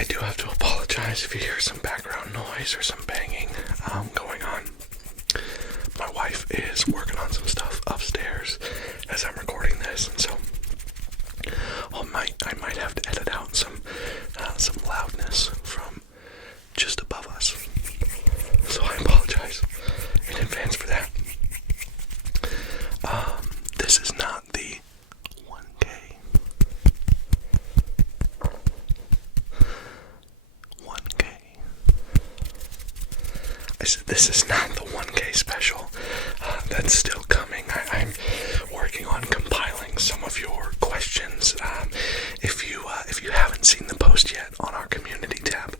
I do have to apologize if you hear some background noise or some banging going on. My wife is working on some stuff upstairs as I'm recording this, and so I might have to edit out some loudness from just above us. So I apologize in advance for that. This is not the 1K. 1K. I said this is not the 1K special. That's still coming. I'm working on compiling some of your questions. If you haven't seen the post yet on our community tab,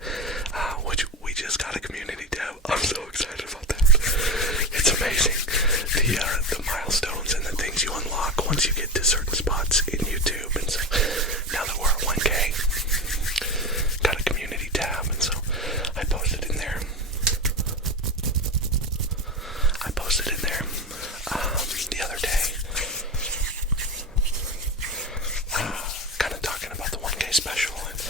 which we just got a community tab, I'm so excited about that. It's amazing the milestones and the things you unlock once you get to certain spots in YouTube. And so now that we're at 1K, got a community tab, and so I posted in there. The other day, kind of talking about the 1K special, and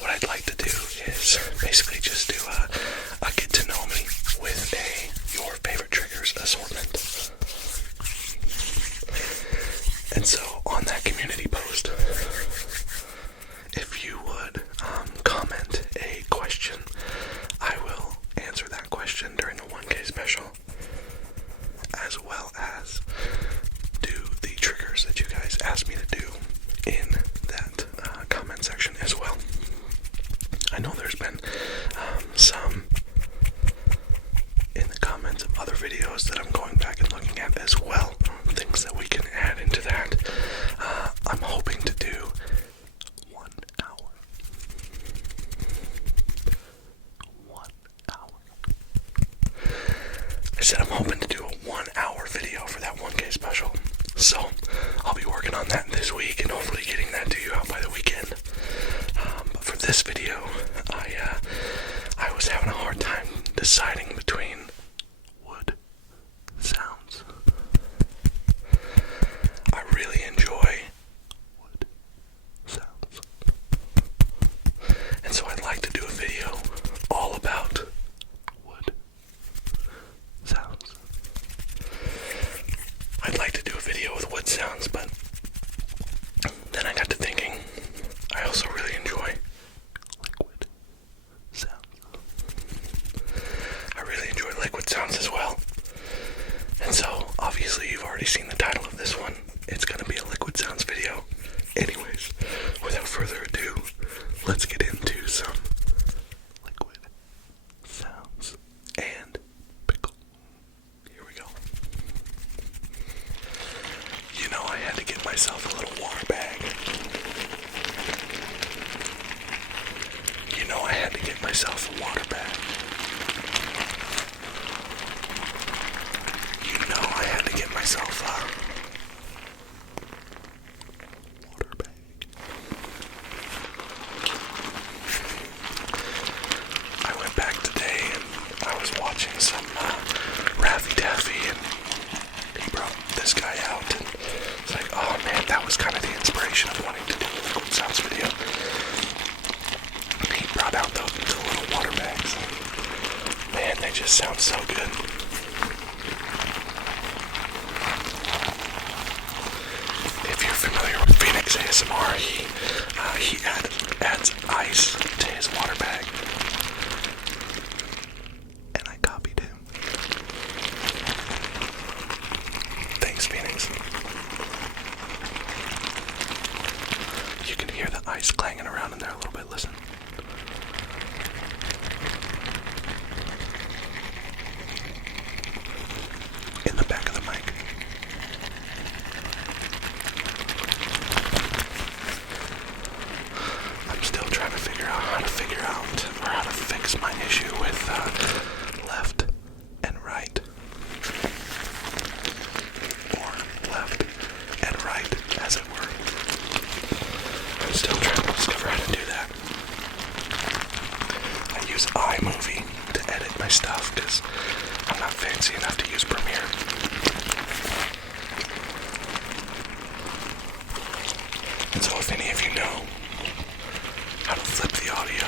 what I'd like to do is basically just do a get to know me with your favorite triggers assortment. And so on that community post, if you would comment a question, I will answer that question during the 1K special, as well as do the triggers that you guys asked me to do in that comment section as well. I know there's been some in the comments of other videos that I'm going back and looking at as well, things that we can add into that. I'm hoping to do 1 hour. 1 hour. I said I'm hoping to do a 1 hour video for that 1K special. So I'll be working on that this week and hopefully getting that to you out by the weekend. But for this video, I was having a hard time deciding between wood sounds. I really enjoy wood sounds. And so I'd like to do a video all about wood sounds. I'd like to do a video with wood sounds, but then I got to thinking, I also really enjoy liquid sounds. I really enjoy liquid sounds as well. And so, obviously, you've already seen the title of this one. It's going to be a liquid sounds video. Anyways, without further ado, let's get into some liquid sounds and pickle. Here we go. You know, I had to get myself a little water bag. You know, I had to get myself a water bag. You know, I had to get myself a water bag. I went back today and I was watching some Raffy Taffy, and he brought this guy out, and it's like, oh man, that was kind of the inspiration of wanting to do a liquid sounds video. He brought out the little water bags. Man, they just sound so good. If you're familiar with Phoenix ASMR, he adds ice to his water bag. And I copied him. Thanks, Phoenix. You can hear the ice clanging around in there a little bit. Listen. In the back of the mic. I'm still trying to figure out how to fix my issue with left and right. Or left and right, as it were. I'm still trying to discover how to do that. I use iMovie to edit my stuff because I'm not fancy enough to use Premiere. And so if any of you know how to flip the audio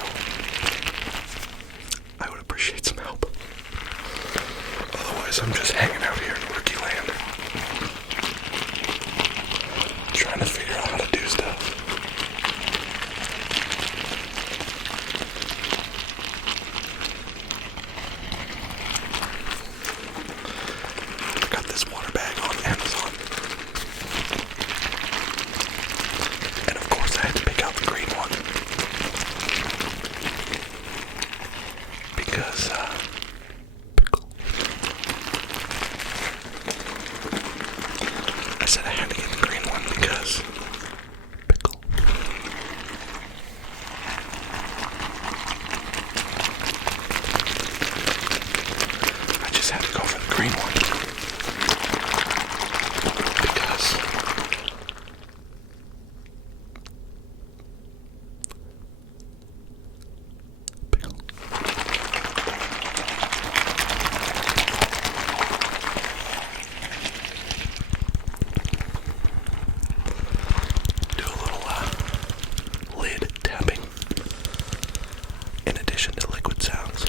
addition to liquid sounds,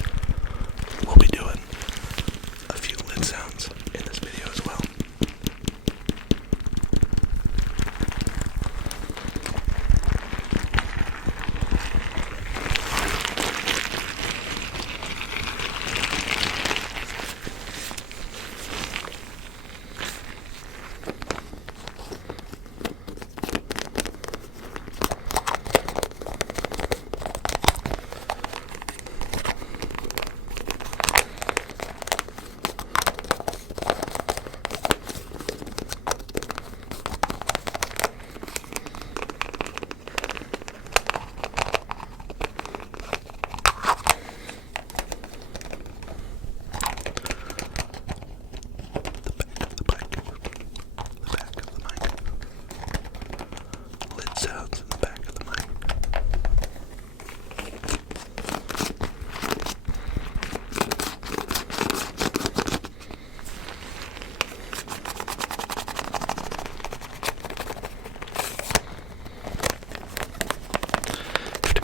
we'll be doing a few lid sounds in this video as well.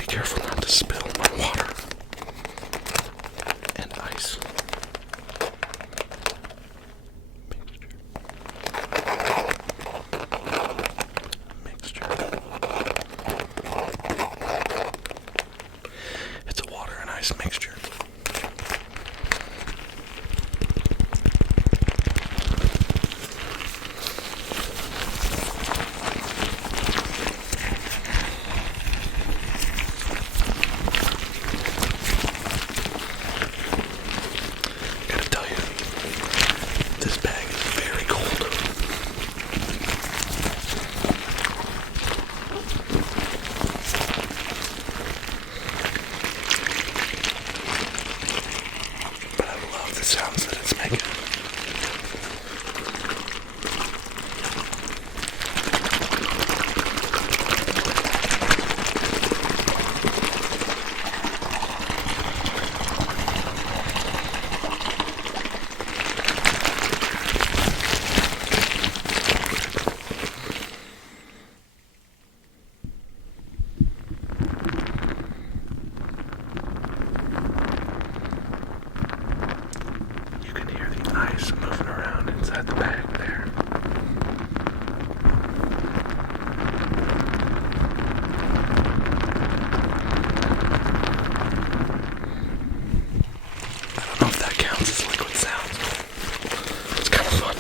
Careful not to spill my water and ice mixture. It's a water and ice mixture. Sounds that it's making. Moving around inside the bag there. I don't know if that counts as liquid sounds, but it's kind of fun.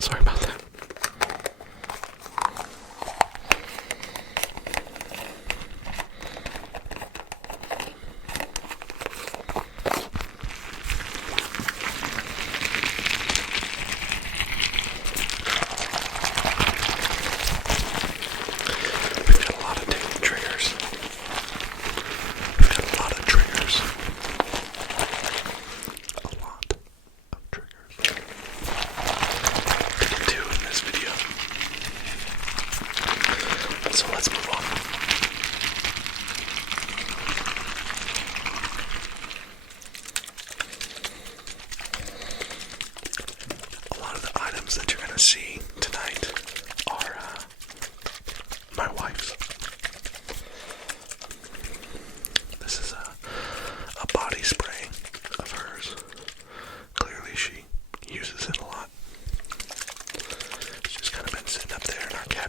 Sorry about that. We've got a lot of triggers. We've got a lot of triggers. A lot of triggers to get to in this video. So let's move on. A lot of the items that you're going to see tonight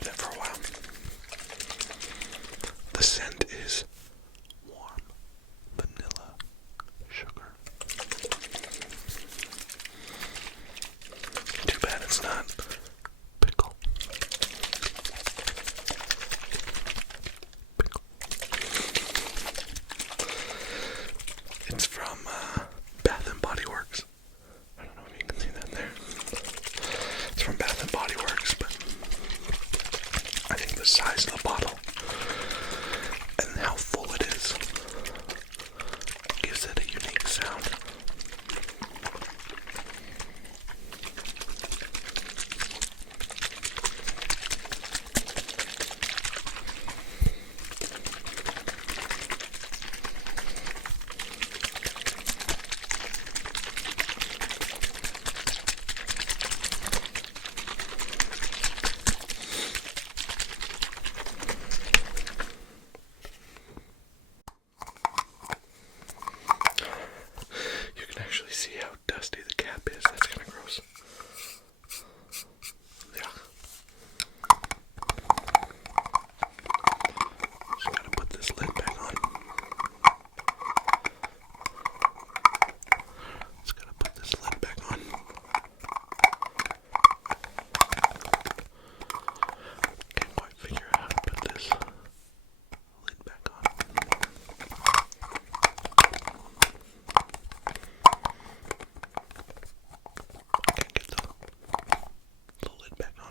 it for a while. The scent is warm vanilla sugar. Too bad it's not pickle. It's from Bath and Body Works. I don't know if you can see that there. It's from Bath and Body Works, but I think the size of the bottle and how full it is gives it a unique sound. You can actually see how dusty the cap is. That's kind of gross. Yeah. Just gotta put this lid back on. Just gotta put this lid back on. Can't quite figure out how to put this lid back on. Can't get the lid back on.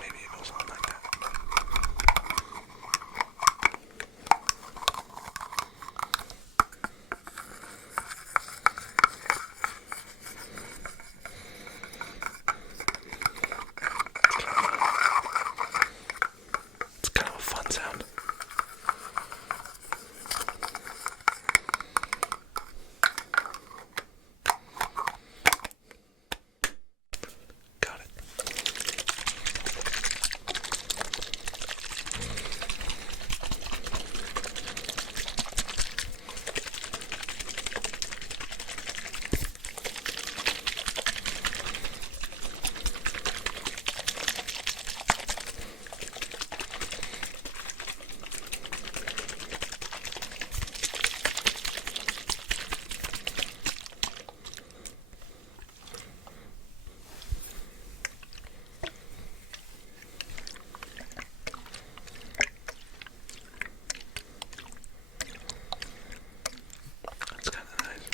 Maybe it goes on like that. It's kind of a fun sound. Got it. That's kind of nice.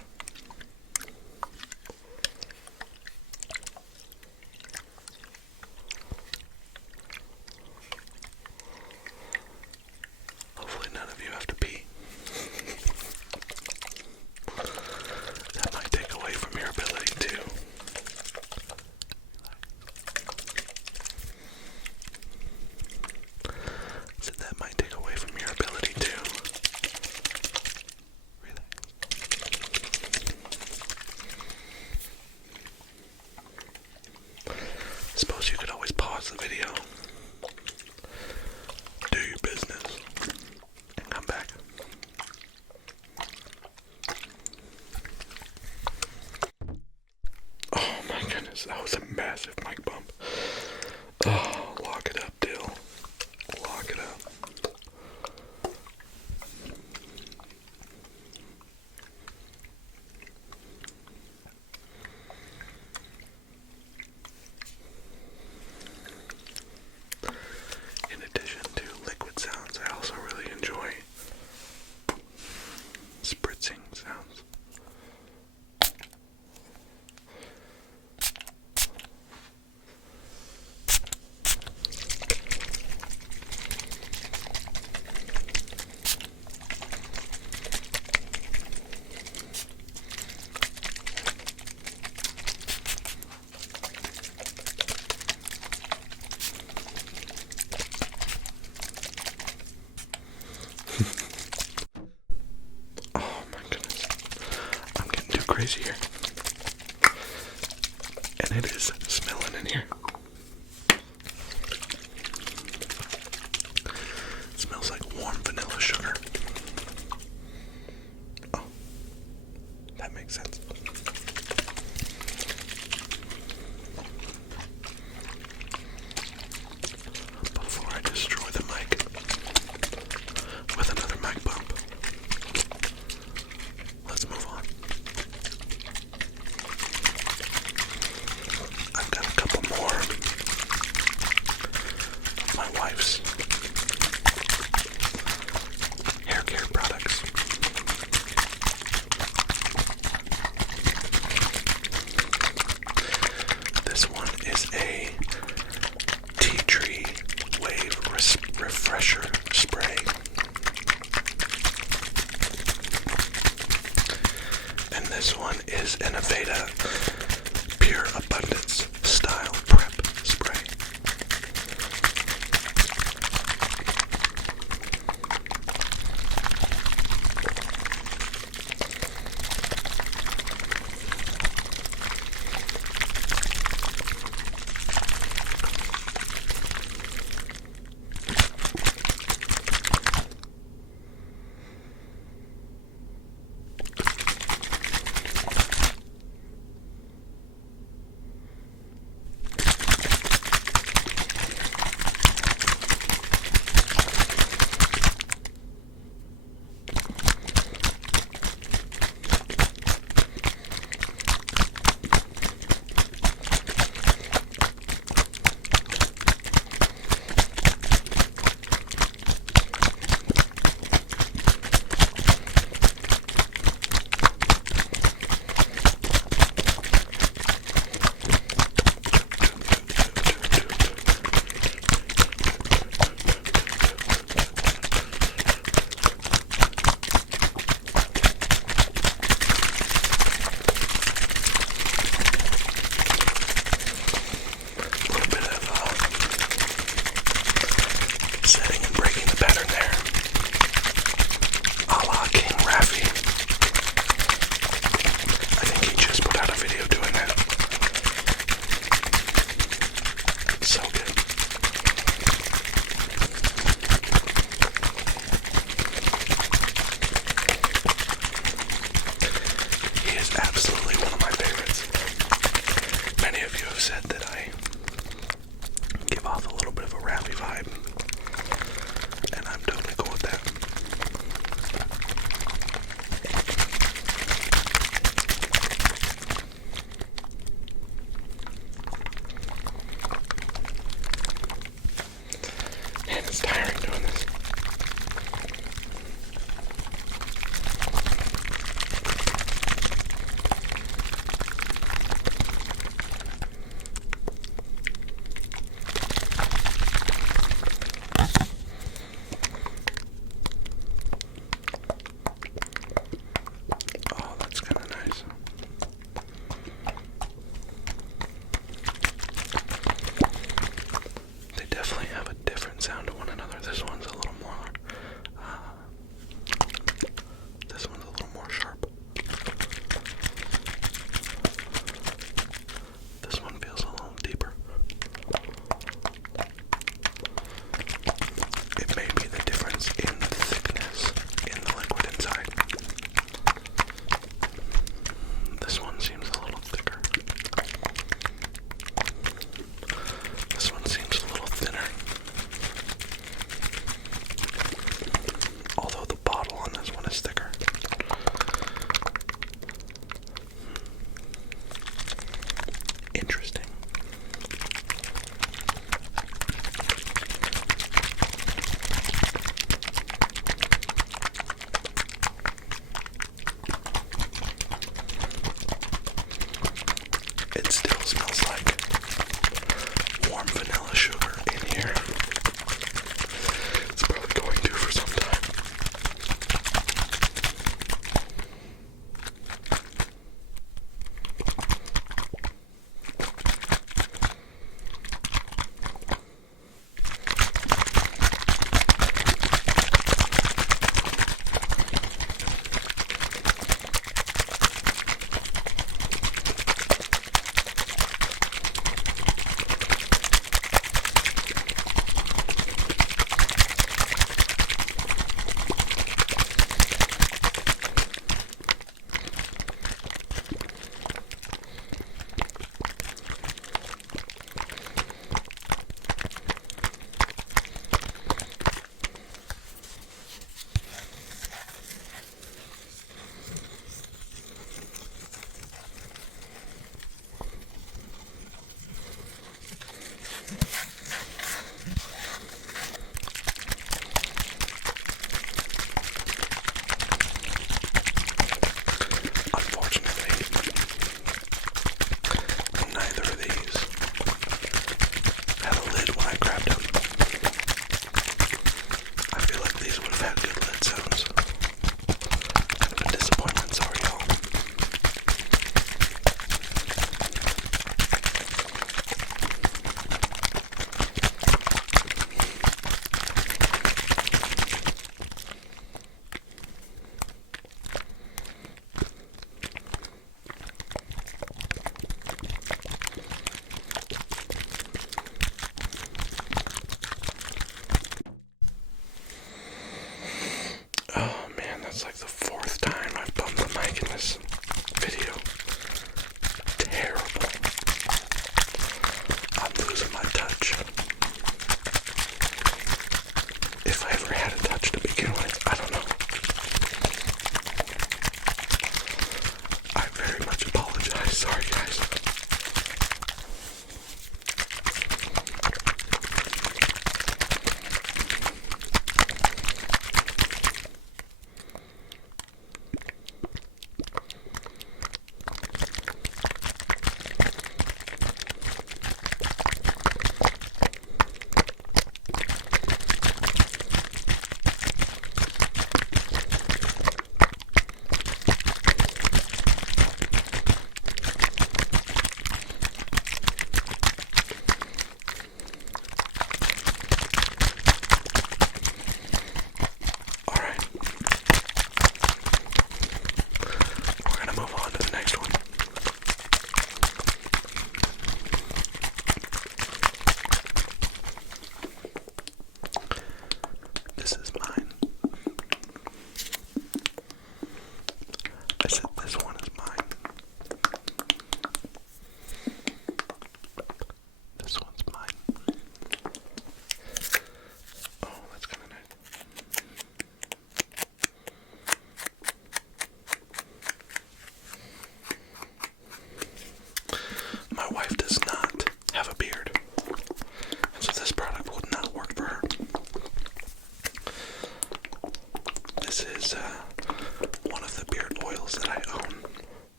Hopefully none of you have to pee. That might take away from your ability to so that might take away from your ability to relax. Suppose you could always pause the video, do your business, and come back. Oh my goodness, that was a massive mic bump. Oh, lock it up, Dill. Lock it up. In addition to liquid sounds, I also really enjoy spritzing sounds. Oh my goodness. I'm getting too crazy here. And and it is smelling in here. It smells like warm vanilla sugar. Oh, that makes sense. Before I destroy the mic with another mic bump, let's move on. I've got a couple more of my wife's hair care products. This one is a tea tree wave refresher spray. And this one is an Aveda Pure Abundance style prep spray. Setting and breaking the pattern there. A la King Raffi. I think he just put out a video doing that. So good. He is absolutely one of my favorites. Many of you have said that I give off a little bit of a Raffi vibe. And I'm totally cool with that. Man, it's tiring doing this. Oh, that's kind of nice. They definitely have a different sound to one another. This one's a little more sharp. This one feels a little deeper. It may be the difference in the thickness in the liquid inside. This one seems a little thicker. This one seems a little thinner. Although the bottle on this one is thicker. Interesting. It still smells like warm vanilla sugar in here. It's probably going to for some time.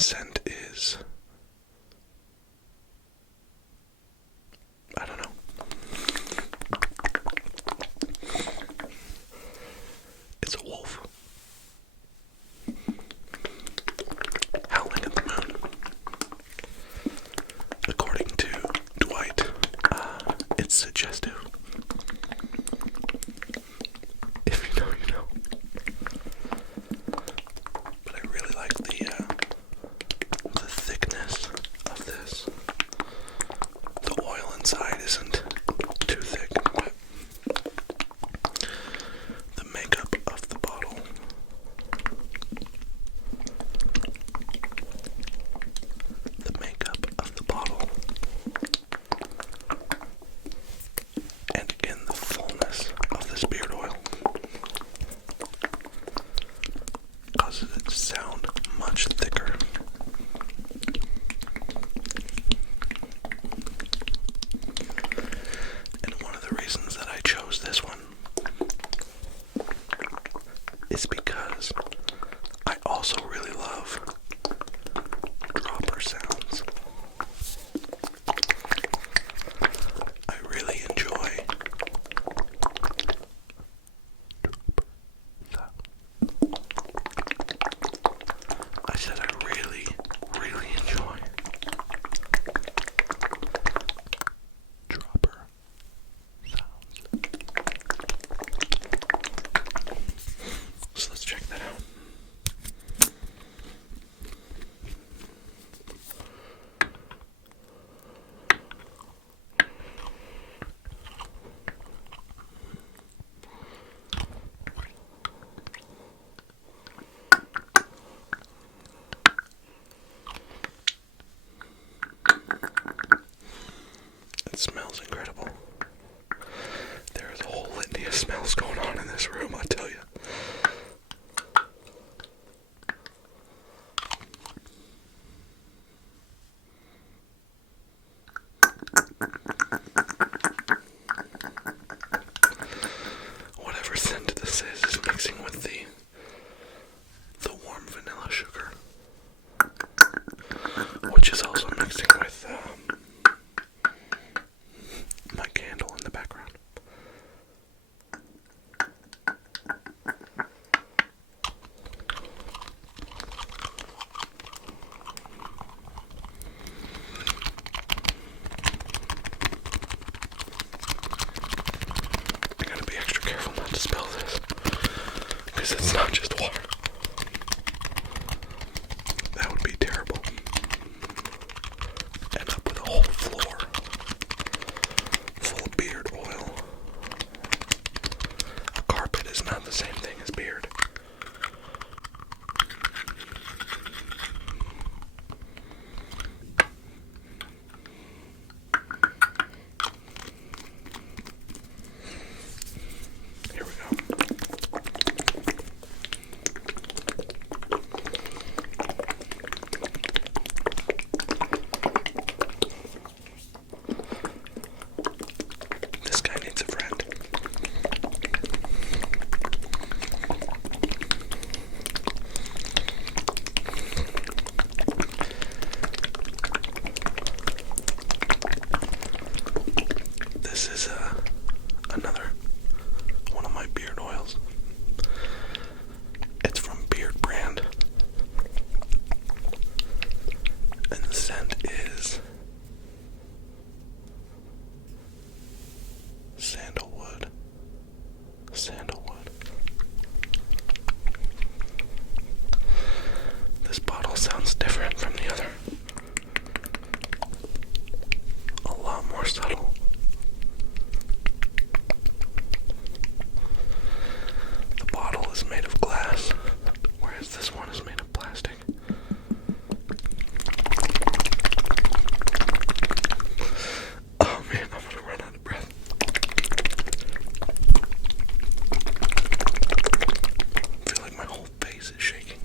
scent is, I don't know. It's a wolf. Howling at the moon. According to Dwight, it's suggestive. If you know, you know. But I really like the thickness of this. The oil inside isn't too thick, but the makeup of the bottle. The makeup of the bottle. And again, the fullness of this beard oil causes it to sound much thicker. And one of the reasons that I chose this one is because I also really love dropper sounds. I really enjoy I said I really, really enjoy dropper sounds. So let's check that out. It smells incredible. There is a whole litany of smells going on in this room, I tell you. Whatever scent this is mixing with the warm vanilla sugar, which is also mixing with my candle in the background. I gotta be extra careful not to spill this, because it's not just water. That would be terrible. End up with a whole floor full of beard oil. A carpet is not the same thing as beard. Here we go. This guy needs a friend. This is another one of my beard oils. It's from Beard Brand. And the scent is Sandalwood. Sandalwood. This bottle sounds different from the other. A lot more subtle. The bottle is made of glass, whereas this one is made of plastic. Oh man, I'm gonna run out of breath. I feel like my whole face is shaking.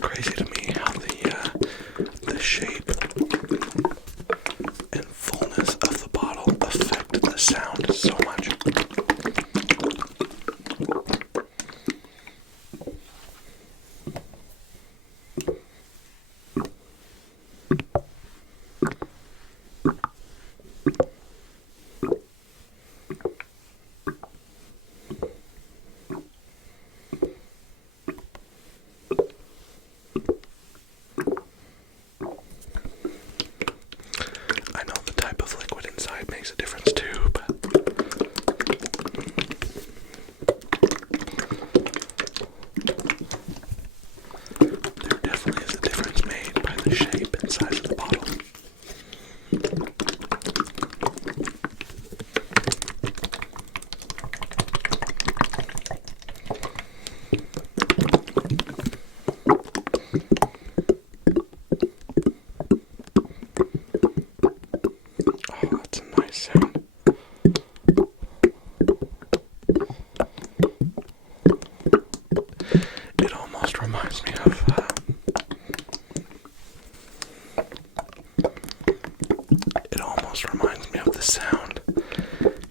It's crazy to me how the shape and fullness of the bottle affect the sound so much. Makes a difference too, but there definitely is a difference made by the shape and size of the bottle. Reminds me of the sound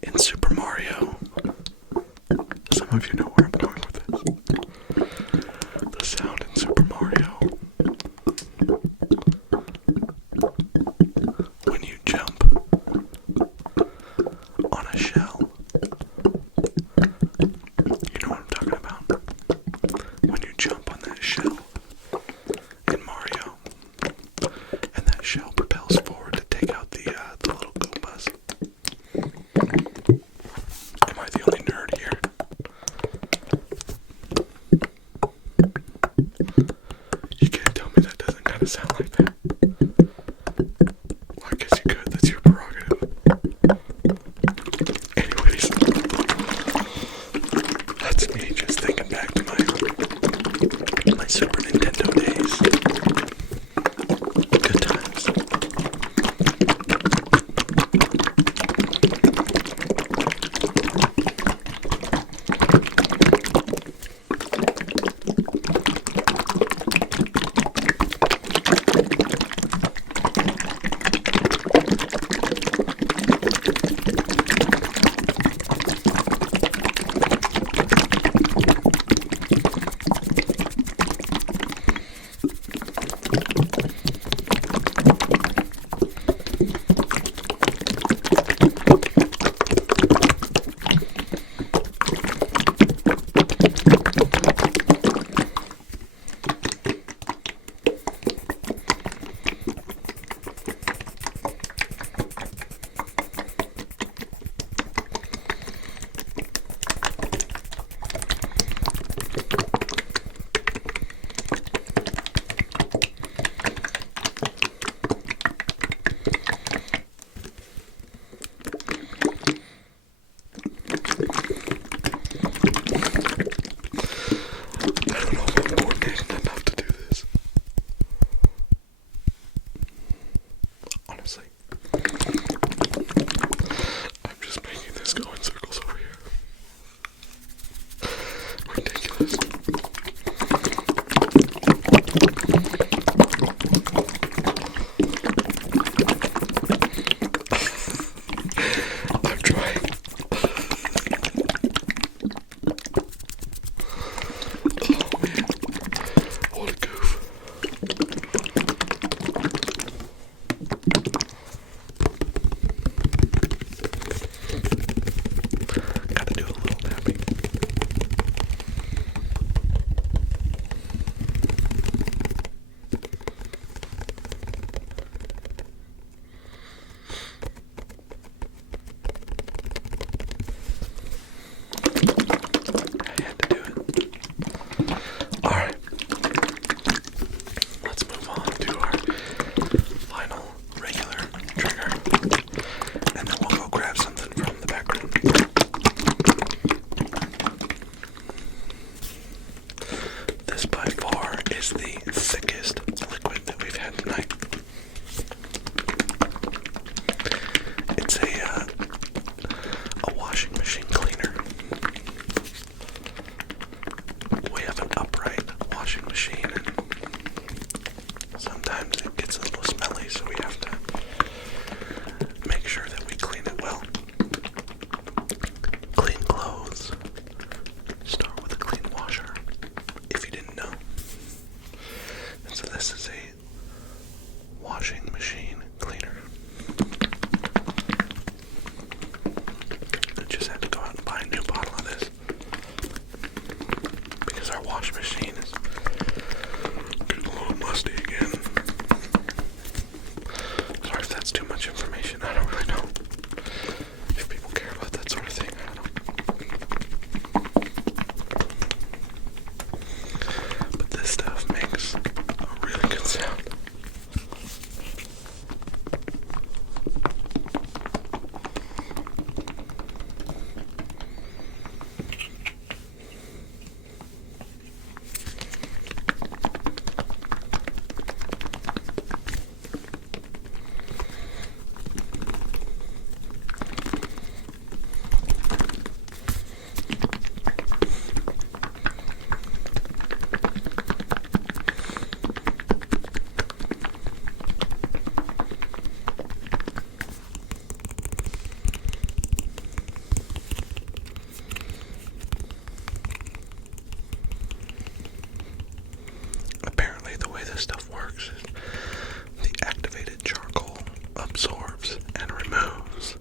in Super Mario. Some of you know where I'm going with this. The sound in Super Mario when you jump on a shell. You know what I'm talking about? When you jump on that shell in Mario and that shell propels forward to take out the little Goombas. Am I the only nerd here? You can't tell me that doesn't kind of sound like that. Well, I guess you could. That's your prerogative. Anyways, that's me just thinking back to my Super Nintendo days. Good times. works is the activated charcoal absorbs and removes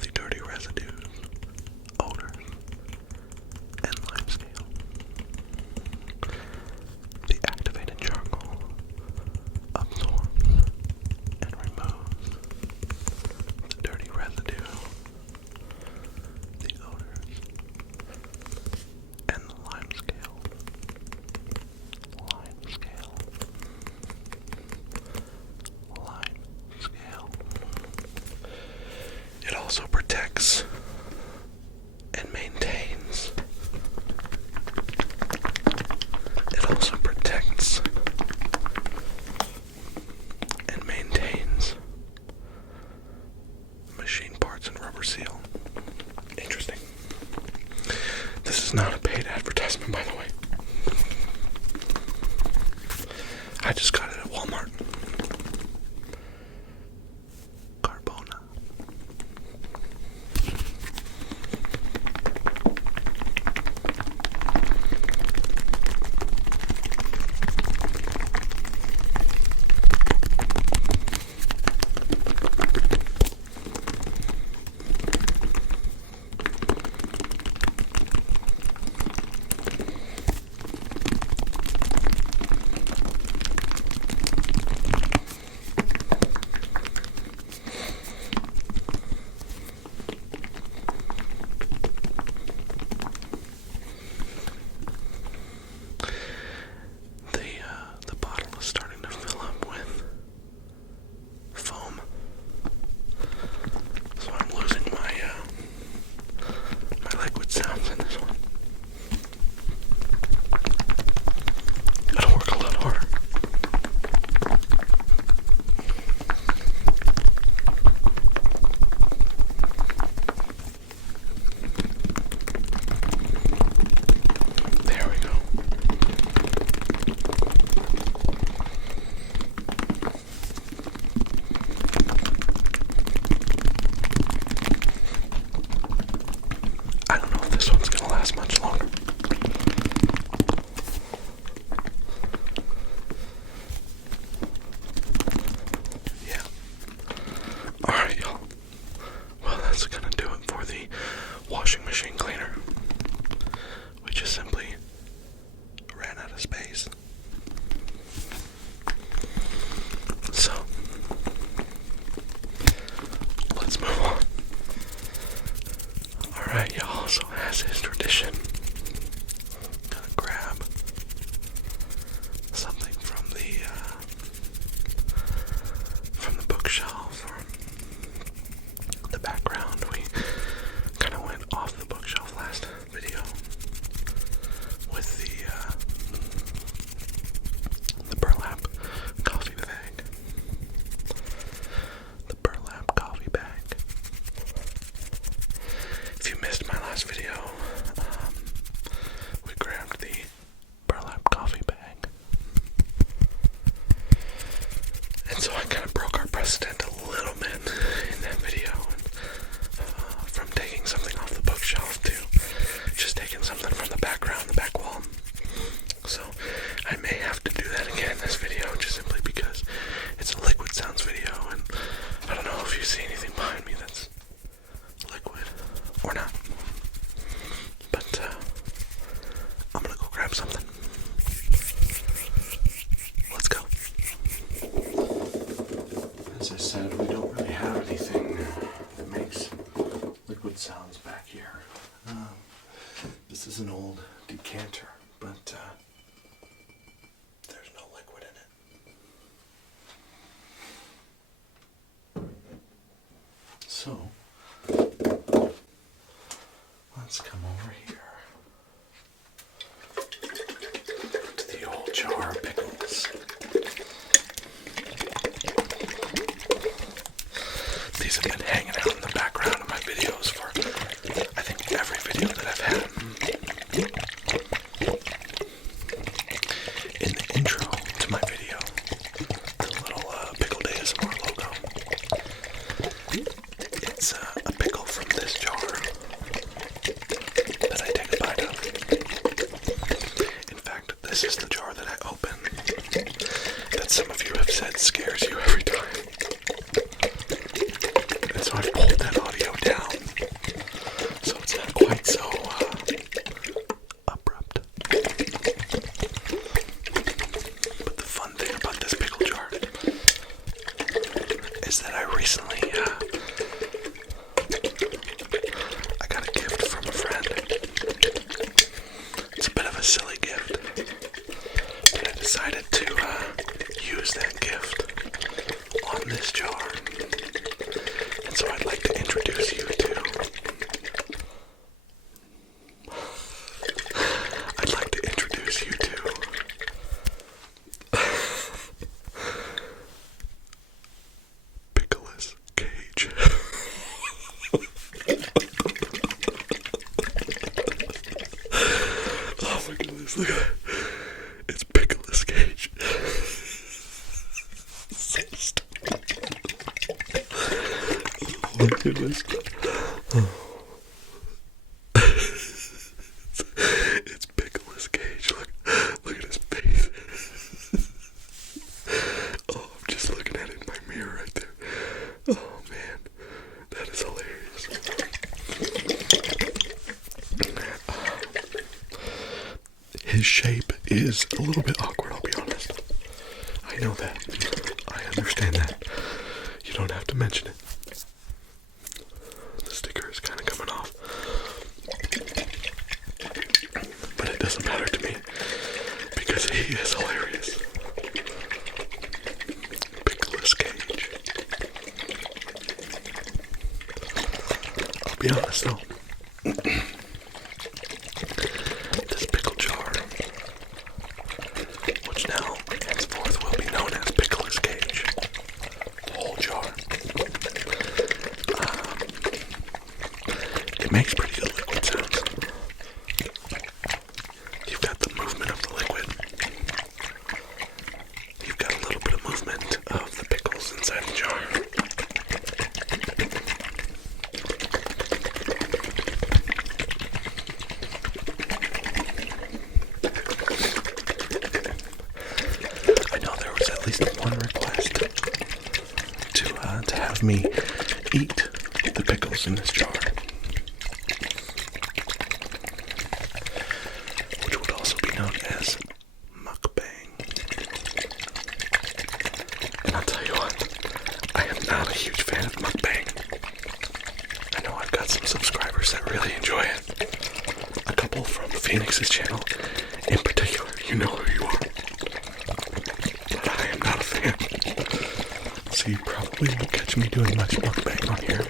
the dirty residues, odors, and limescale. The activated charcoal absorbs and removes the dirty residue, the odors, and the limescale. It also protects and maintains. It also protects and maintains machine parts and rubber seal. Interesting. This is not a paid advertisement, by the way. I just got it at Walmart. Carbona. The bottle is starting to fill up with foam, so I'm losing my liquid sounds in this one. Gotta work a lot harder. There we go. I don't know if this one's gonna last much longer. Yeah. Alright, y'all. Well, that's gonna do it for the washing machine cleaner. We just simply ran out of space. So, let's move on. Alright, y'all, so as is tradition, gonna grab something from the bookshelf or the background. We kind of went off the bookshelf last video with the burlap coffee bag. The burlap coffee bag. If you missed my last video, we grabbed the burlap coffee bag. And so I kind of broke our precedent a little bit in that video. From taking something off the bookshelf to just taking something from the background, the back wall. So I may have to do that again in this video, just simply because it's a liquid sounds video, and I don't know if you see anything behind me that's liquid or not. But I'm gonna go grab something. Let's go. As I said, we don't really have anything that makes liquid sounds back here. This is an old decanter, but there's no liquid in it. So, let's come over here to the old jar of pickles. These have been hanging out in the background of my videos for, I think, every video that I've had. In the intro to my video, the little Pickle ASMR logo, it's a pickle from this jar that I take a bite of. In fact, this is the jar that I opened that some of you this. Look at that. It's Pickles Cage. So stupid. Oh my goodness. Oh. It's Pickles Cage. Look at his face. Oh, I'm just looking at it in my mirror right there. Oh man, that is hilarious. His shape is a little bit awkward, I'll be honest. I know that. I understand that. You don't have to mention it. The sticker is kind of coming off. But it doesn't matter to me because he is hilarious. Pickles Cage. I'll be honest though. This pickle jar, which now henceforth will be known as Pickles Cage, the whole jar, it makes pretty good liquid sounds. You've got the movement of the liquid. You've got a little bit of movement of the pickles inside the jar. I know there was at least one request to have me eat the pickles in this jar, which would also be known as mukbang. And I'll tell you what, I am not a huge fan of mukbang. I know I've got some subscribers that really enjoy it. A couple from Phoenix's channel in particular, you know who you are. But I am not a fan. So you probably won't catch me doing much mukbang on here.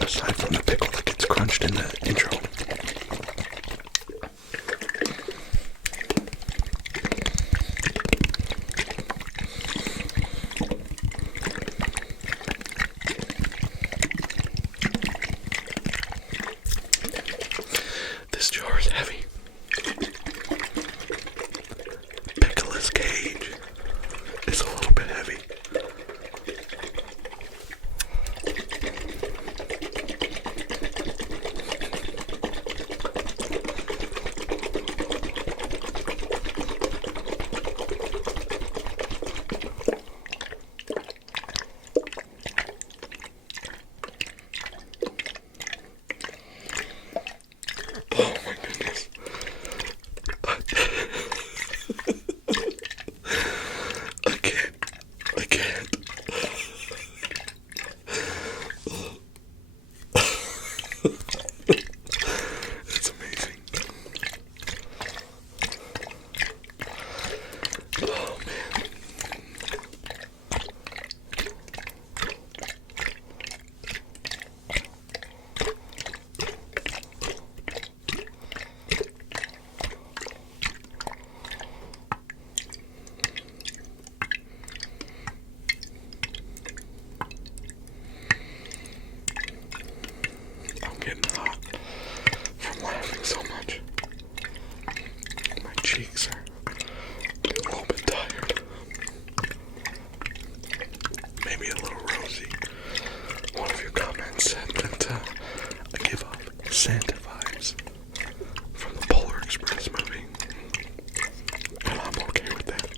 Aside from the pickle that gets crunched in the intro. This jar is heavy. Pickles Cage is a little bit heavy. Oh my goodness. I can't. It's amazing. Oh man. I'm getting hot from laughing so much. My cheeks are a little bit tired. Maybe a little rosy. One of your comments said that I give off Santa vibes from the Polar Express movie. And I'm okay with that.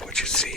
like what you see